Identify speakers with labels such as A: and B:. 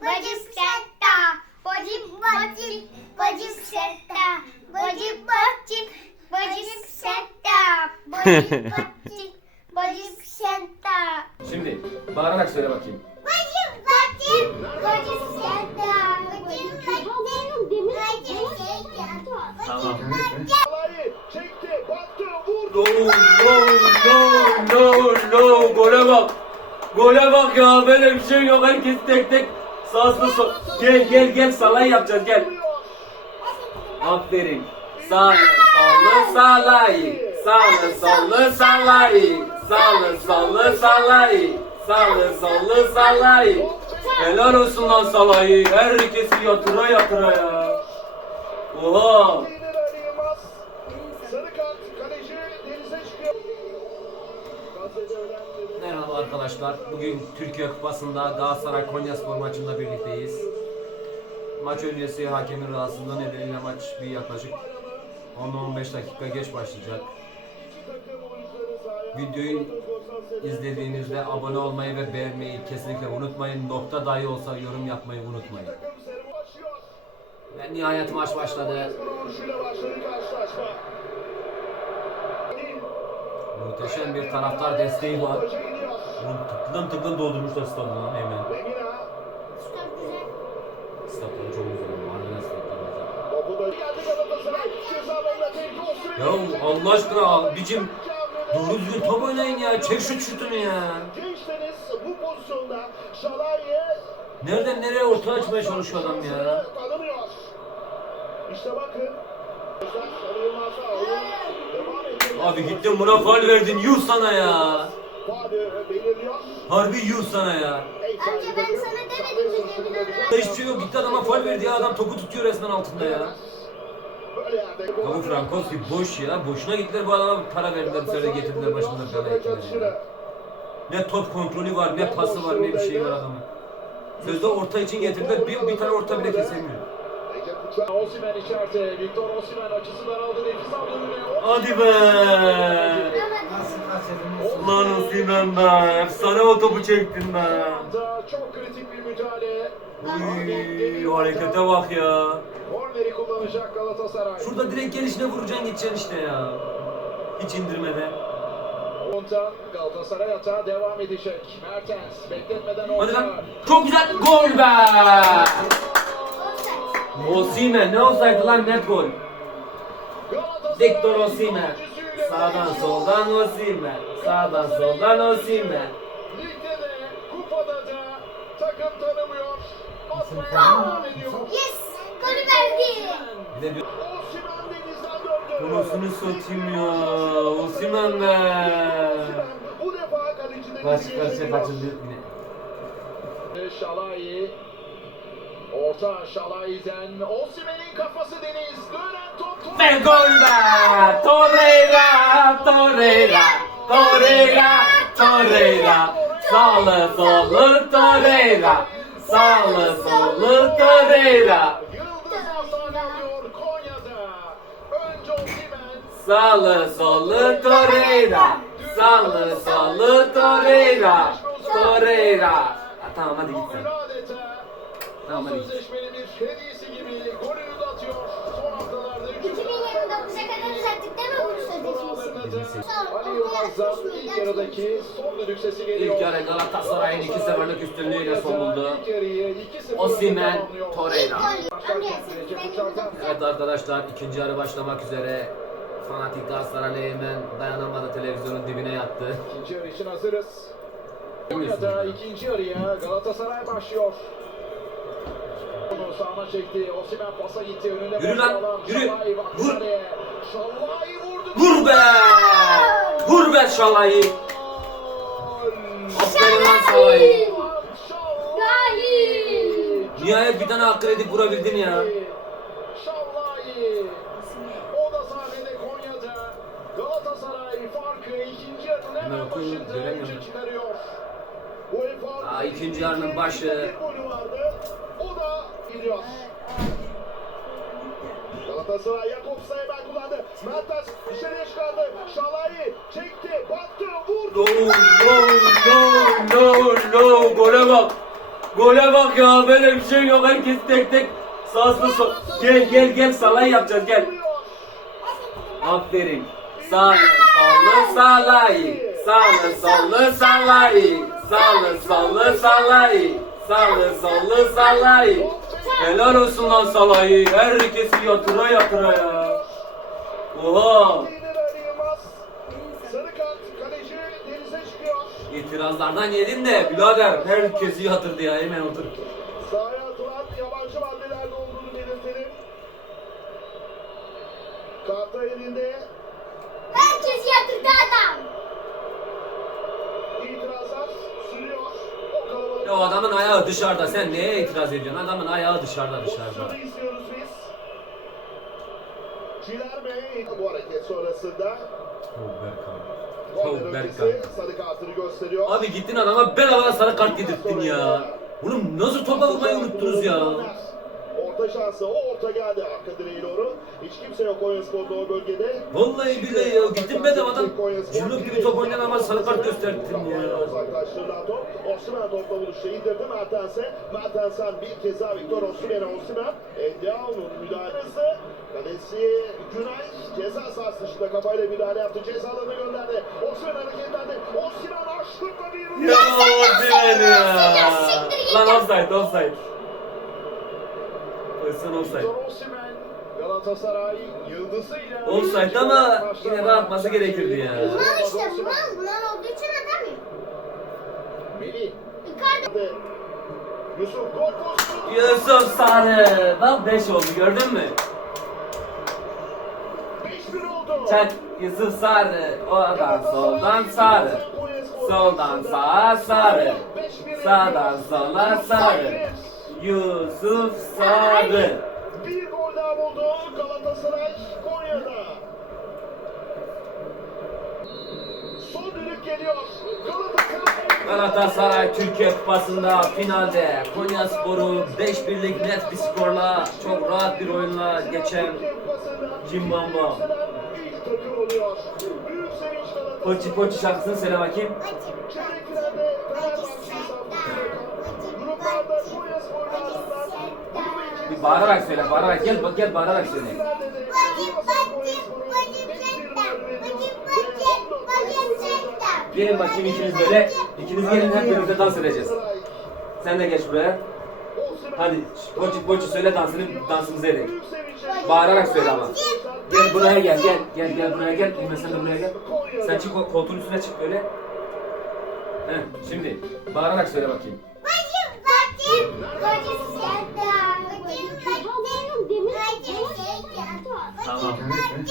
A: bacım setta. Bacım bacım, bacım setta. Bacım bacım, bacım setta. Bacım bacım, bacım setta.
B: Şimdi bağırarak söyle bakayım.
A: Bacım bacım, bacım setta. Bacım bacım, bacım setta.
B: Tamam.
A: Bacım
C: Salayı çekti, baktı, vurdu.
B: No no no no gole bak. Gole bak ya böyle bir şey yok herkes tek tek sağ sol sol. Gel gel gel salay yapacağız gel. Aferin. Sağlı sollu salay. Sağlı sollu salay. Sağlı sollu salay. Sağlı sollu salay. Helal olsun lan salayı. Herkesi yatıra yatıra ya. Oha.
C: Sarı kart, kaleci denize çıkıyor.
B: Merhaba arkadaşlar. Bugün Türkiye Kupası'nda Galatasaray Konyaspor maçında birlikteyiz. Maç öncesi hakemin rahatsızlığı nedeniyle maç bir yaklaşık 10-15 dakika geç başlayacak. Videoyu izlediğinizde abone olmayı ve beğenmeyi kesinlikle unutmayın. Nokta dahi olsa yorum yapmayı unutmayın. Ve nihayet maç başladı. Muhteşem bir taraftar desteği var.
C: Gidiyor.
B: Tıklım tıklım doldurmuşlar stadını hemen.
C: Lemina.
B: Stadları çok güzel. Harbiden stadları güzel.
C: Tehlike olsun.
B: Ya Allah aşkına abicim doğru düzgün top oynayın ya. Çek şut şutunu ya.
C: Gençleriniz bu pozisyonda Şalay'ı
B: Nereden nereye orta açmaya çalışıyor adam ya.
C: tanımıyor. İşte bakın.
B: Abi gittin buna faul verdin yuh sana ya. Harbi yuh sana ya.
A: Amca ben sana demedim mi Cemil
B: Hiçbir şey yok gitti adama faul verdi ya adam topu tutuyor resmen altında ya. Kamu Frankowski boş ya. Boşuna gittiler bu adama para verdiler söyle getirdiler başında bela ettiler. Ne top kontrolü var ne pası var ne bir şey var adamın. Sözde orta için getirdiler bir, bir tane orta bile kesemiyor.
C: Osimhen içeride. Victor Osimhen açısı daraldı. Nefis aldı önüne.
B: Hadi be. Ulan Osimhen be. Efsane o topu çektin be.
C: Çok kritik bir müdahale.
B: Uy, harekete bak ya.
C: Korneri kullanacak Galatasaray.
B: Şurada direkt gelişine vuracaksın gideceksin işte ya. Hiç indirmeden.
C: Montan Galatasaray atağa devam edecek. Mertens bekletmeden
B: Hadi lan.
C: orta.
B: Çok güzel gol be. Osimhen ne olsaydı lan net gol. Victor
C: golcüsüyle
B: Sağdan soldan Osimhen. Sağdan soldan Osimhen.
C: Ligde.
A: Yes! Golü verdi.
B: Bir de diyor,
C: Osimhen.
B: Anasını satayım ya. Osimhen be.
C: Bu defa kaleciden
B: Kaç kaç kaçırdı yine.
C: Şalai. Orta Şalai'den Osimhen'in kafası Deniz. Dönen top.
B: Ve gol be. Torreira, Torreira, Torreira, Torreira. Sağlı sollu Torreira. Sağlı sollu Torreira.
C: Yıldız Konya'da. Önce.
B: Sağlı sollu Torreira. Sağlı sollu Torreira. Torreira. Ha, tamam hadi git sen. Tamam, hadi.
C: Sözleşmenin bir hediyesi gibi golünü de atıyor. Son haftalarda 3.
A: 2029'a kadar uzattık değil mi bu sözleşmesi?
C: Ali Yılmaz'dan ilk yarıdaki son düdük sesi geliyor.
B: İlk yarı Galatasaray'ın 2-0'lık üstünlüğüyle son buldu.
C: İlk yarıyı 2-0
B: Osimhen,
C: tamamlıyor.
B: Torreira. Evet arkadaşlar ikinci yarı başlamak üzere. Fanatik Galatasaraylı hemen dayanamadı televizyonun dibine yattı.
C: İkinci yarı için hazırız. Konya'da
B: ya.
C: ikinci yarıya Galatasaray başlıyor. Onu sağına çekti. Osimhen pasa gitti. Önünde
B: Yürü lan, yürü. Vur.
C: Şalai vurdu.
B: Vur be! Vur be Şalay'ı! Aferin lan Şalay'ı! Nihayet bir tane hak edip vurabildin ya.
C: Şalai. O da sahnede Konya'da. Galatasaray farkı ikinci yarının hemen başında önce çıkarıyor.
B: Aa, ikinci yarının başı.
C: Bir golü vardı. O da gidiyor. Galatasaray Jakobs'a hemen kullandı. Mertens dışarıya çıkardı. Şalai çekti, baktı, vurdu.
B: No, no, no, no, no, gole bak. Gole bak ya böyle bir şey yok herkes tek tek sağ sol sol. Gel gel gel salay yapacağız gel. Aferin. Sağlı sollu salay. Sağlı sollu salay. Sağlı sollu salay. Sağlı sollu salay. Helal olsun lan salayı. Herkesi yatıra yatıra ya. Oha. İtirazlardan yedin de birader herkesi yatırdı ya hemen otur.
C: Sahaya atılan yabancı maddelerde olduğunu belirtelim. Karta elinde
A: Herkes yatırdı adam.
C: itirazlar sürüyor. O kalabalık.
B: Ya o adamın ayağı dışarıda sen neye itiraz ediyorsun? Adamın ayağı dışarıda dışarıda.
C: Pozisyonu istiyoruz biz. Ciler Bey bu hareket sonrasında
B: Oh Berkan.
C: korner
B: Oh
C: öncesi
B: Berkan.
C: sarı kartını gösteriyor.
B: Abi gittin adama bedava sarı kart yedirttin ya. Oğlum nasıl topa vurmayı unuttunuz ya?
C: Orta şansı o orta geldi arka direğe doğru. Hiç kimse yok Konyaspor'da o bölgede.
B: Vallahi billahi ya gittin bedavadan cülük gibi top oynayan ama sarı kart gösterdin ya.
C: Uzaklaştırılan top. Osimhen topla buluştu. İndirdi Mertens'e. Mertens'en bir kez daha Victor Osimhen'e Osimhen. Endiao'nun müdahalesi. Kalesi Günay ceza sahası dışında kafayla müdahale yaptı. Ceza alanına gönderdi. Osimhen hareketlendi. Osimhen açlıkla bir
B: Ya Osimhen ya. Lan offside offside. Pozisyon offside.
C: Victor Osimhen Galatasaray yıldızıyla
B: Offside ama yine de atması gerekirdi ya.
A: Bunlar işte bunlar, bunlar olduğu için atamıyor.
C: Melih
A: Icardi.
C: Yusuf gol pozisyonu.
B: Yusuf Sarı. Bak 5 oldu gördün mü?
C: 5-1 oldu.
B: Çak Yusuf Sarı. Oradan soldan Sarı. Soldan sağa Sarı. Sağdan sola Sarı. Yusuf Sarı.
C: Bir gol daha buldu Galatasaray Konya'da. Son düdük geliyor. Galatasaray.
B: Galatasaray Türkiye Kupası'nda finalde Konya Sporu 5-1'lik net bir skorla çok rahat bir oyunla geçen
C: Galatasaray.
B: Poçi Poçi şarkısını söyle bakayım.
C: Finalde
B: Bir bağırarak söyle, bağırarak gel bak gel bağırarak söyle. Gelin bakayım ikiniz böyle. İkiniz gelin hep birlikte dans edeceğiz. Sen de geç buraya. Hadi Poçi Poçi söyle dansını dansımızı edelim. Bağırarak söyle ama. Gel buraya gel gel gel gel buraya gel. İlme sen de buraya gel. Sen çık koltuğun üstüne çık böyle. Heh, şimdi bağırarak söyle bakayım.
A: Bacım, bacım, bacım sekten. Bacım, bacım, bacım sekten.
B: Tamam.
A: Bacım, bacım.